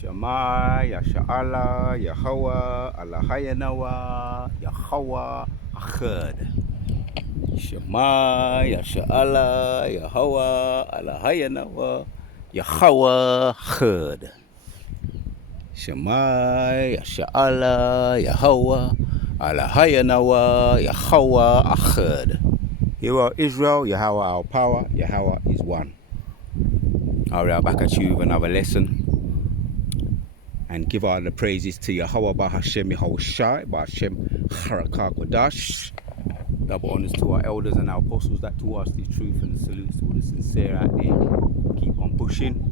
Shema, Yasha'Allah, Yahweh, Allahayanawa, Yahweh, Achad. Shema, Yasha'Allah, Yahweh, Allahayanawa, Yahweh, Achad. Shema, Yasha'Allah, Yahweh, Allahayanawa, Yahweh, Achad. Hear our Israel, Yahweh our power, Yahweh is one. Alright, back at you with another lesson. And give all the praises to Yahweh Bahashem Yahushai, Bahashem Harakah Kodash. Double honors to our elders and our apostles that taught us the truth, and salutes to all the sincere out there. Keep on pushing.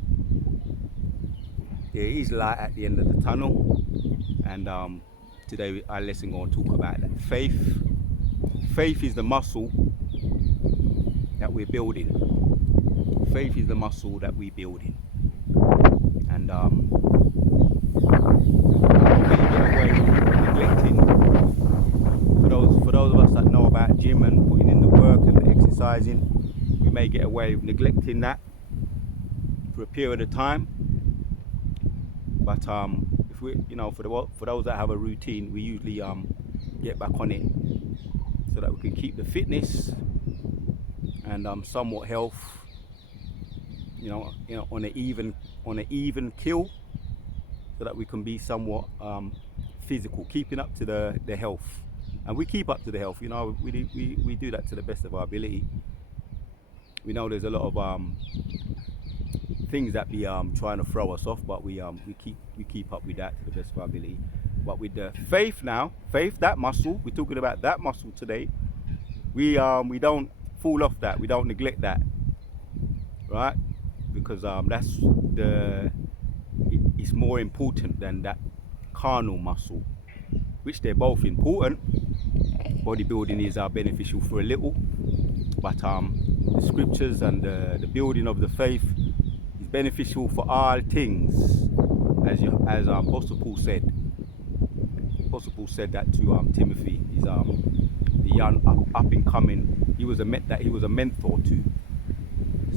There is light at the end of the tunnel. And today our lesson going to talk about that faith. Faith is the muscle that we're building. Faith is the muscle that we're building. And neglecting, for those of us that know about gym and putting in the work and the exercising, we may get away with neglecting that for a period of time. But if we, for those that have a routine, we usually get back on it so that we can keep the fitness and somewhat health, on an even kill, so that we can be somewhat physical, keeping up to the health. And we keep up to the health, we do that to the best of our ability. We know there's a lot of things that be trying to throw us off, but we keep up with that to the best of our ability. But with the faith now, that muscle, we're talking about that muscle today. We don't fall off that, we don't neglect that, right? Because it's more important than that carnal muscle, which they're both important. Bodybuilding is beneficial for a little, but the scriptures and the building of the faith is beneficial for all things, as Apostle Paul said. Apostle Paul said that to Timothy. He's the young up and coming. He was a mentor to.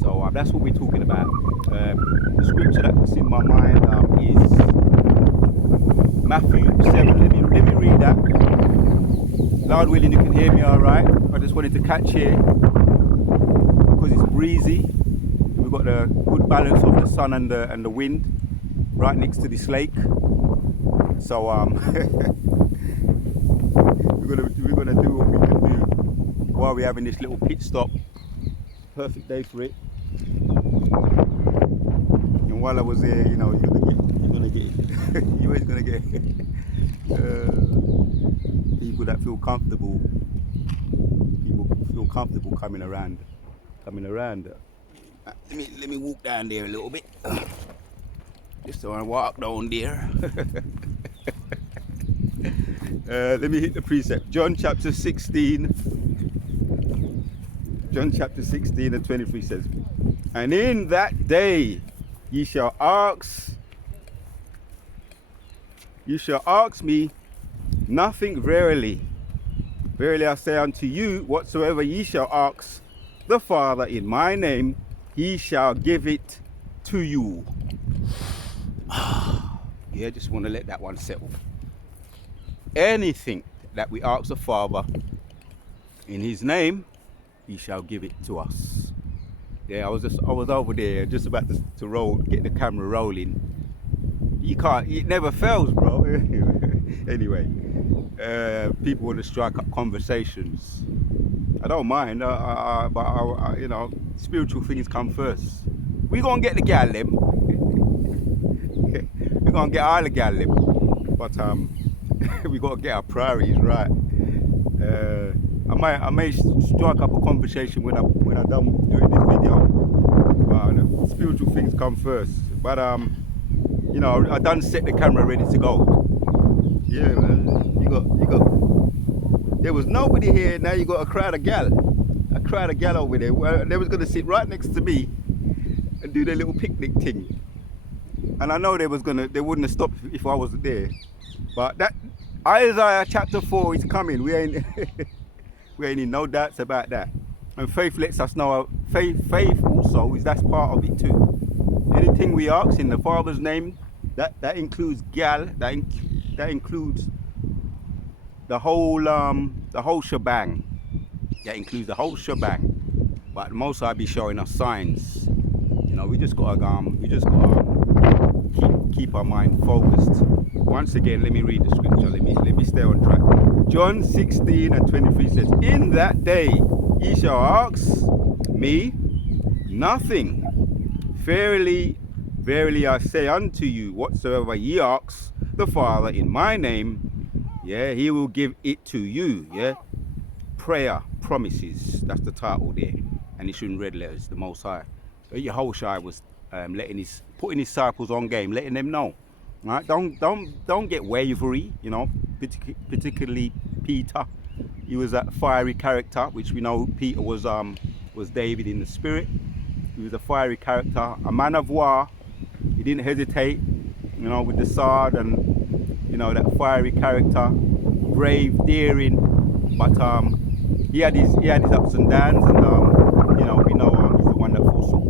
So that's what we're talking about. The scripture that's in my mind is Matthew 7. Let me read that. Lord willing, you can hear me all right. I just wanted to catch here because it's breezy. We've got the good balance of the sun and the wind right next to this lake. So we're gonna do what we can do while we're having this little pit stop. Perfect day for it. And while I was there, you're gonna get you always gonna get people that feel comfortable. People feel comfortable coming around. Let me walk down there a little bit. Just want to walk down there. Let me hit the precept. John chapter 16 and 23 says, and in that day ye shall ask me nothing. Verily I say unto you, whatsoever ye shall ask the Father in my name, he shall give it to you. Yeah, just want to let that one settle. Anything that we ask the Father in his name, he shall give it to us. Yeah, I was over there just about to get the camera rolling. It never fails, bro. Anyway, people want to strike up conversations. I don't mind, but spiritual things come first. We gonna get the gal them. We gonna get all the gal them, but we gotta get our priorities right. I may strike up a conversation when I'm done doing this video. Spiritual things come first. But I done set the camera ready to go. Yeah, man. You got. There was nobody here. Now you got a crowd of gal over there. Well, they was gonna sit right next to me and do their little picnic thing. And I know they wouldn't have stopped if I wasn't there. But that Isaiah chapter 4 is coming. We ain't in no doubts about that. And faith lets us know. Faith also that's part of it too. Anything we ask in the Father's name, that includes gal. That includes the whole shebang. That includes the whole shebang. But most I be showing us signs. You know, we just gotta keep our mind focused. Once again, let me read the scripture. Let me stay on track. John 16:23 says, "In that day ye shall ask me nothing. Verily, verily I say unto you, whatsoever ye ask the Father in my name, yeah, he will give it to you." Yeah, prayer promises. That's the title there, and it's in red letters. The Most High. Yahushua was putting his disciples on game, letting them know. Right? Don't get wavery. You know, particularly Peter. He was a fiery character, which we know Peter was David in the spirit. He was a fiery character, a man of war. He didn't hesitate, you know, with the sword, and you know, that fiery character, brave, daring. But he had his ups and downs, and you know, we know he's the one that forsook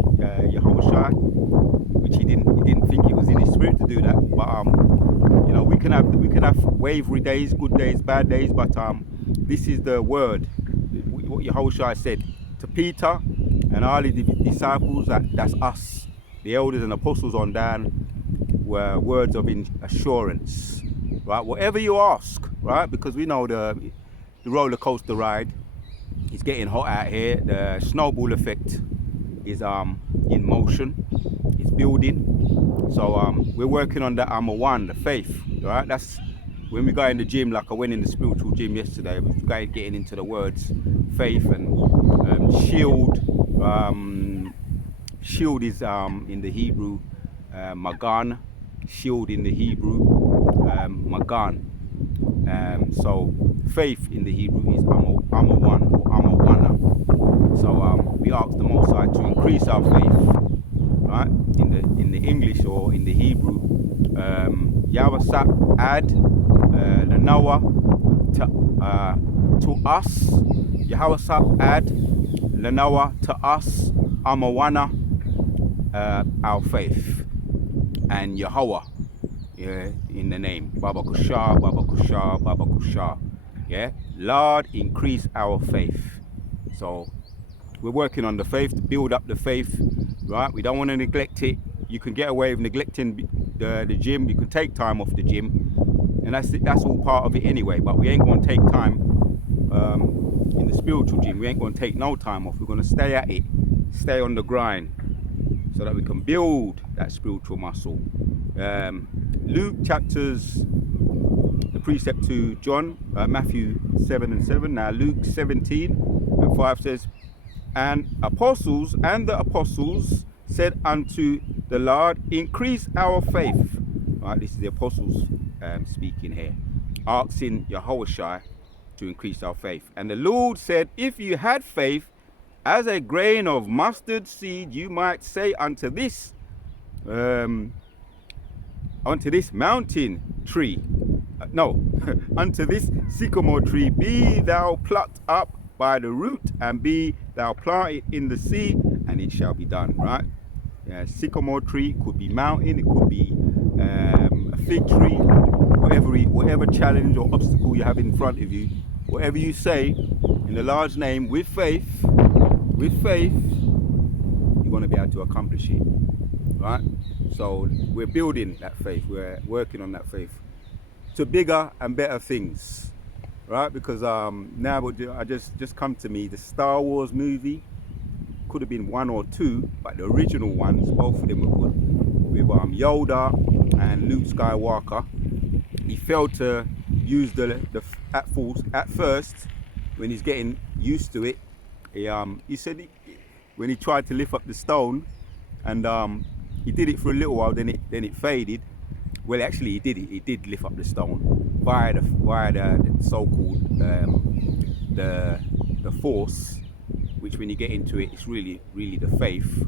Yahushua, which he didn't think it was in his spirit to do that. But you know, we can have wavery days, good days, bad days. But this is the word, what Yahushua said to Peter and all the disciples. That's us, the elders and apostles on down, were words of assurance. Right, whatever you ask, right, because we know the roller coaster ride is getting hot out here. The snowball effect is in motion. It's building. So we're working on the armor one, the faith. Right, that's when we go in the gym. Like I went in the spiritual gym yesterday. We were getting into the words faith and shield. Shield is in the Hebrew magan. Shield in the Hebrew magan. So faith in the Hebrew is armor one or armor one. So we ask the Most High to increase our faith, right? In the English or in the Hebrew, Yahweh add Lanawa to us. Yahweh add Lanawa to us, Amawana, our faith, and Yahweh. Yeah, in the name Baba Kusha, Baba Kusha, Baba Kusha. Yeah, Lord, increase our faith. So we're working on the faith to build up the faith, right? We don't want to neglect it. You can get away with neglecting the gym. You can take time off the gym, and that's all part of it anyway. But we ain't going to take time in the spiritual gym. We ain't going to take no time off. We're going to stay at it, stay on the grind, so that we can build that spiritual muscle. Luke chapters, the precept to John, Matthew 7:7. Now Luke 17:5 says, and the apostles said unto the Lord, increase our faith. Right, this is the apostles speaking here, asking Yahushua to increase our faith. And the Lord said, if you had faith as a grain of mustard seed, you might say unto this mountain tree, unto this sycamore tree, be thou plucked up by the root, and be thou planted in the sea, and it shall be done. Right? Yeah, sycamore tree could be mountain, it could be a fig tree, whatever challenge or obstacle you have in front of you, whatever you say in the Lord's name with faith, you're going to be able to accomplish it. Right? So we're building that faith, we're working on that faith to bigger and better things, right? Because now I just come to me, the Star Wars movie, could have been 1 or 2, but the original ones, both of them were good, with Yoda and Luke Skywalker. He failed to use the at first, when he's getting used to it. He said when he tried to lift up the stone, and he did it for a little while, then it faded. Well, actually, he did it. He did lift up the stone via the so-called the force, which when you get into it, it's really the faith,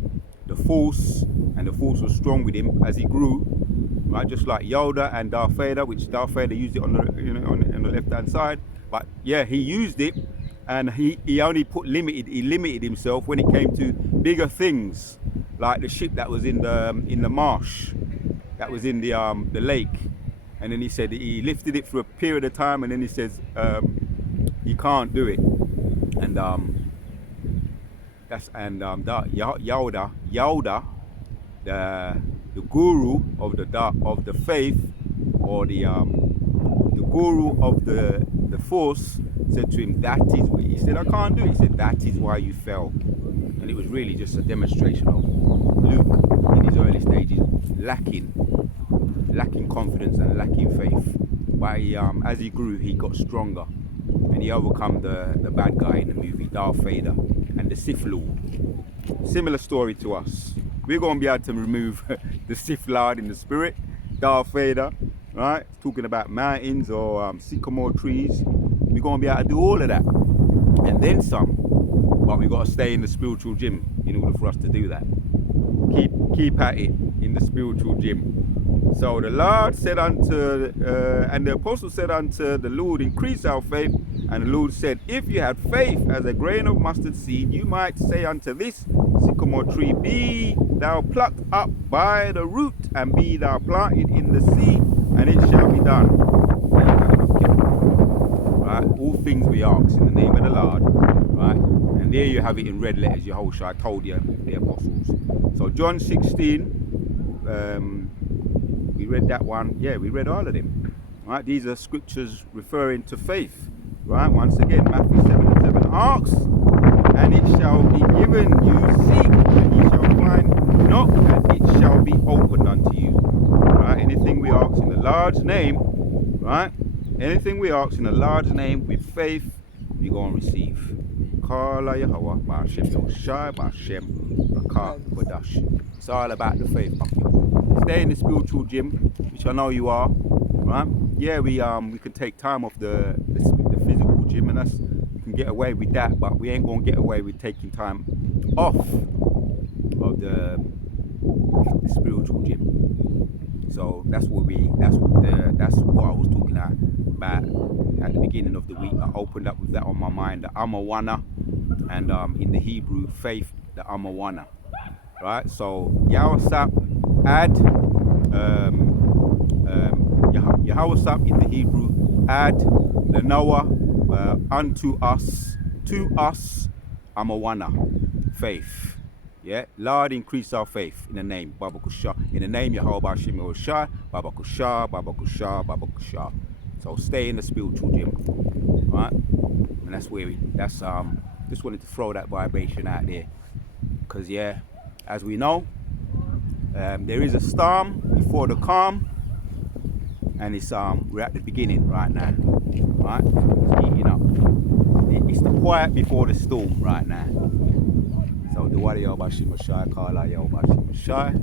the force, and the force was strong with him as he grew. Right, just like Yoda and Darth Vader, which Darth Vader used it on the left-hand side. But yeah, he used it, and he only limited himself when it came to bigger things, like the ship that was in the marsh, that was in the lake, and then he said he lifted it for a period of time, and then he says he can't do it, and Yauda, the guru of the faith, or the guru of the force, said to him, that is what he said, I can't do it. He said, that is why you fell. And it was really just a demonstration of Luke in his early stages lacking confidence and lacking faith. But as he grew, he got stronger, and he overcome the bad guy in the movie, Darth Vader, and the Sith Lord. Similar story to us. We're going to be able to remove the Sith Lord in the spirit, Darth Vader, right? Talking about mountains or sycamore trees. We're going to be able to do all of that and then some. But we've got to stay in the spiritual gym in order for us to do that. Keep at it in the spiritual gym. So the Lord said and the apostle said unto the Lord, increase our faith. And the Lord said, if you had faith as a grain of mustard seed, you might say unto this sycamore tree, be thou plucked up by the root, and be thou planted in the sea, and it shall be done. Right? All things we ask in the name of the Lord. Right? And there you have it in red letters, Yehoshua. I told you, the apostles. So John 16, we read that one. Yeah, we read all of them. Right? These are scriptures referring to faith. Right? Once again, Matthew 7:7. Ask, and it shall be given you. Seek, and ye shall find. Knock, and it shall be opened unto you. Right? Anything we ask in the Lord's name, right? Anything we ask in the Lord's name with faith, we go and receive. Kala Yahweh, Ba'ashem Yoshai, Ba'ashem Rakah Badash. It's all about the faith, pumpkin. Stay in the spiritual gym, which I know you are, right? Yeah, we can take time off the physical gym, and we can get away with that, but we ain't gonna get away with taking time off of the spiritual gym. So that's what I was talking about at the beginning of the week. I opened up with that on my mind, the Amawana, and in the Hebrew faith, the Amawana. Right? So Yahweh add Yahweh in the Hebrew, add the Noah unto us, to us, Amawana, faith. Yeah, Lord, increase our faith in the name, Baba Kusha, in the name Yahweh Bashim Yoshai, Baba Kusha, Baba Kusha, Baba Kusha. So stay in the spiritual gym, right? And that's where just wanted to throw that vibration out there, because yeah, as we know, there is a storm before the calm, and it's we're at the beginning right now, right? It's heating up. It's the quiet before the storm right now. So the Wadi Yahweh Bashim Yoshai, Kala Yahweh Bashim Yoshai.